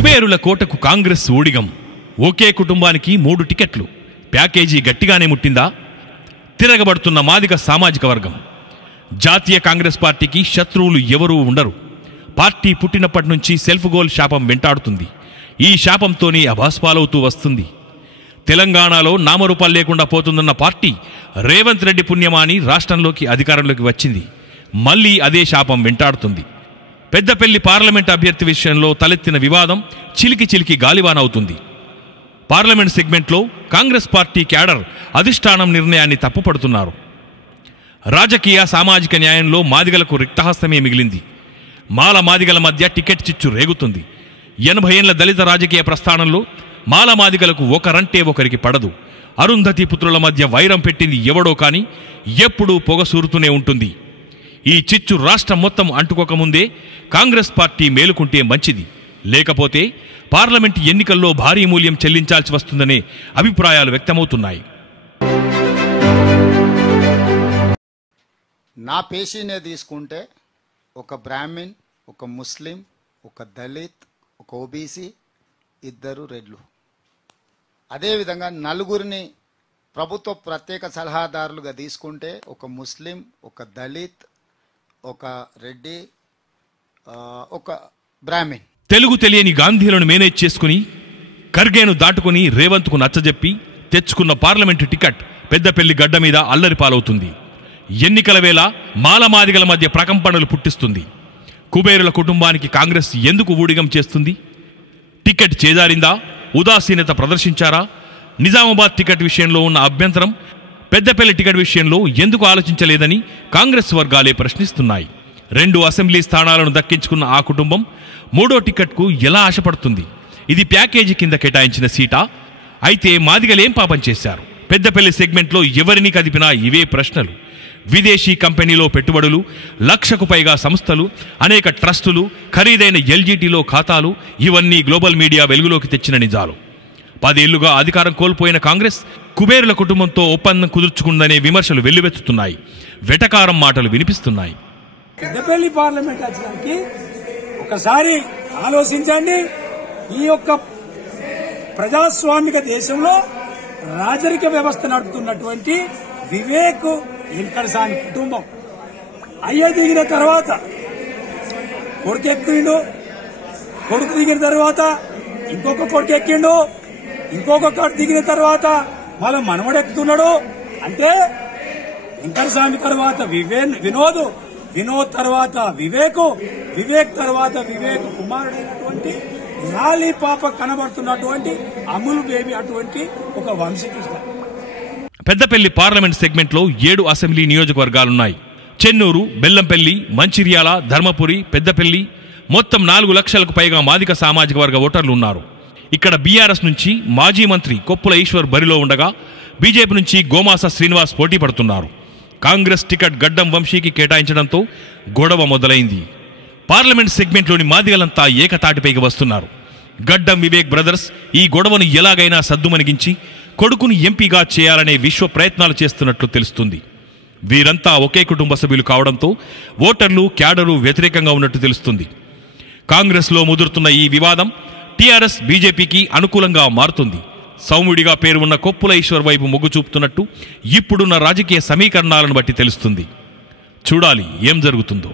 కుబేరుల కోటకు కాంగ్రెస్ ఊడిగం. ఒకే కుటుంబానికి 3 టికెట్లు. ప్యాకేజీ గట్టిగానే ముట్టిందా? తిరగబడుతున్న మాదిగ సామాజిక వర్గం. జాతీయ కాంగ్రెస్ పార్టీకి శత్రువులు ఎవరూ ఉండరు. పార్టీ పుట్టినప్పటి నుంచి సెల్ఫ్ గోల్ శాపం వెంటాడుతుంది. ఈ శాపంతోనే అభాస్పాలవుతూ వస్తుంది. తెలంగాణలో నామరూపాలు లేకుండా పోతుందన్న పార్టీ రేవంత్ రెడ్డి పుణ్యమాని రాష్ట్రంలోకి అధికారంలోకి వచ్చింది. మళ్లీ అదే శాపం వెంటాడుతుంది. పెద్దపల్లి పార్లమెంట్ అభ్యర్థి విషయంలో తలెత్తిన వివాదం చిలికి చిలికి గాలివానవుతుంది. పార్లమెంట్ సెగ్మెంట్లో కాంగ్రెస్ పార్టీ క్యాడర్ అధిష్టానం నిర్ణయాన్ని తప్పుపడుతున్నారు. రాజకీయ సామాజిక న్యాయంలో మాదిగలకు రిక్తహస్తమే మిగిలింది. మాల మాదిగల మధ్య టికెట్ చిచ్చు రేగుతుంది. 80 ఏళ్ల దళిత రాజకీయ ప్రస్థానంలో మాల మాదిగలకు ఒకరంటే ఒకరికి పడదు. అరుంధతి పుత్రుల మధ్య వైరం పెట్టింది ఎవడో కానీ ఎప్పుడూ పొగసూరుతూనే ఉంటుంది. ఈ చిచ్చు రాష్ట్రం మొత్తం అంటుకోకముందే కాంగ్రెస్ పార్టీ మేలుకుంటే మంచిది. లేకపోతే పార్లమెంటు ఎన్నికల్లో భారీ మూల్యం చెల్లించాల్సి వస్తుందనే అభిప్రాయాలు వ్యక్తమవుతున్నాయి. నా పేషీనే తీసుకుంటే ఒక బ్రాహ్మిన్, ఒక ముస్లిం, ఒక దళిత్, ఒక ఓబీసీ, 2 రెడ్లు. అదేవిధంగా 4 ప్రభుత్వ ప్రత్యేక సలహాదారులుగా తీసుకుంటే ఒక ముస్లిం, ఒక దళిత్, ఒక రెడ్డి, ఒక బ్రాహ్మిన్. తెలుగు తెలియని గాంధీలను మేనేజ్ చేసుకుని ఖర్గేను దాటుకుని రేవంత్కు నచ్చజెప్పి తెచ్చుకున్న పార్లమెంటు టికెట్ పెద్దపల్లి గడ్డ మీద అల్లరిపాలవుతుంది. ఎన్నికల వేళ మాలమాదిగల మధ్య ప్రకంపనలు పుట్టిస్తుంది. కుబేరుల కుటుంబానికి కాంగ్రెస్ ఎందుకు ఊడిగం చేస్తుంది? టికెట్ చేజారిందా? ఉదాసీనత ప్రదర్శించారా? నిజామాబాద్ టికెట్ విషయంలో ఉన్న అభ్యంతరం పెద్దపల్లి టికెట్ విషయంలో ఎందుకు ఆలోచించలేదని కాంగ్రెస్ వర్గాలే ప్రశ్నిస్తున్నాయి. 2 అసెంబ్లీ స్థానాలను దక్కించుకున్న ఆ కుటుంబం 3వ టికెట్కు ఎలా ఆశపడుతుంది? ఇది ప్యాకేజీ కింద కేటాయించిన సీటా? అయితే మాదిగలేం పాపం చేశారు? పెద్దపల్లి సెగ్మెంట్లో ఎవరిని కదిపినా ఇవే ప్రశ్నలు. విదేశీ కంపెనీలో పెట్టుబడులు, 1,00,000కు పైగా సంస్థలు, అనేక ట్రస్టులు, ఖరీదైన ఎల్జీటీలో ఖాతాలు, ఇవన్నీ గ్లోబల్ మీడియా వెలుగులోకి తెచ్చిన నిజాలు. 10 ఏళ్లుగా అధికారం కోల్పోయిన కాంగ్రెస్ కుబేరుల కుటుంబంతో ఒప్పందం కుదుర్చుకుందనే విమర్శలు వెల్లువెత్తుతున్నాయి. వెటకారం మాటలు వినిపిస్తున్నాయి. పెద్దపల్లి పార్లమెంట్ వచ్చడానికి ఒకసారి ఆలోచించండి. ఈ యొక్క ప్రజాస్వామిక దేశంలో రాజరిక వ్యవస్థ నడుపుతున్నటువంటి వివేక్ వెంకటసాని కుటుంబం అయ్య దిగిన తర్వాత కొడుకు ఎక్కిండు, కొడుకు దిగిన తర్వాత ఇంకొక కొడుకు ఎక్కిండు, ఇంకొక కొడుకు దిగిన తర్వాత మళ్ళీ మనవడు ఎక్కుతున్నాడు. అంటే వెంకటస్వామి తర్వాత వినోద్, వినోద్ తర్వాత వివేక్, వివేక్ తర్వాత వివేక్ కుమారుడైనటువంటి లాలీపాప కనబడుతున్నటువంటి అమూల్ బేబీ అటువంటి ఒక వంశకృష్ణ. పెద్దపల్లి పార్లమెంట్ సెగ్మెంట్లో 7 అసెంబ్లీ నియోజకవర్గాలున్నాయి. చెన్నూరు, బెల్లంపల్లి, మంచిర్యాల, ధర్మపురి, పెద్దపల్లి మొత్తం 4 లక్షలకు పైగా మాదిక సామాజిక వర్గ ఓటర్లు ఉన్నారు. ఇక్కడ బీఆర్ఎస్ నుంచి మాజీ మంత్రి కొప్పుల ఈశ్వర్ బరిలో ఉండగా బీజేపీ నుంచి గోమాస శ్రీనివాస్ పోటీ పడుతున్నారు. కాంగ్రెస్ టికెట్ గడ్డం వంశీకి కేటాయించడంతో గొడవ మొదలైంది. పార్లమెంట్ సెగ్మెంట్లోని మాదిగలంతా ఏకతాటిపైకి వస్తున్నారు. గడ్డం వివేక్ బ్రదర్స్ ఈ గొడవను ఎలాగైనా సద్దుమణిగించి కొడుకుని ఎంపీగా చేయాలనే విశ్వ ప్రయత్నాలు చేస్తున్నట్లు తెలుస్తుంది. వీరంతా ఒకే కుటుంబ సభ్యులు కావడంతో ఓటర్లు, క్యాడరు వ్యతిరేకంగా ఉన్నట్టు తెలుస్తుంది. కాంగ్రెస్లో ముదురుతున్న ఈ వివాదం టీఆర్ఎస్, బీజేపీకి అనుకూలంగా మారుతుంది. సౌమ్యుడిగా పేరు ఉన్న కొప్పుల ఈశ్వర్ వైపు మొగ్గు చూపుతున్నట్టు ఇప్పుడున్న రాజకీయ సమీకరణాలను బట్టి తెలుస్తుంది. చూడాలి ఏం జరుగుతుందో.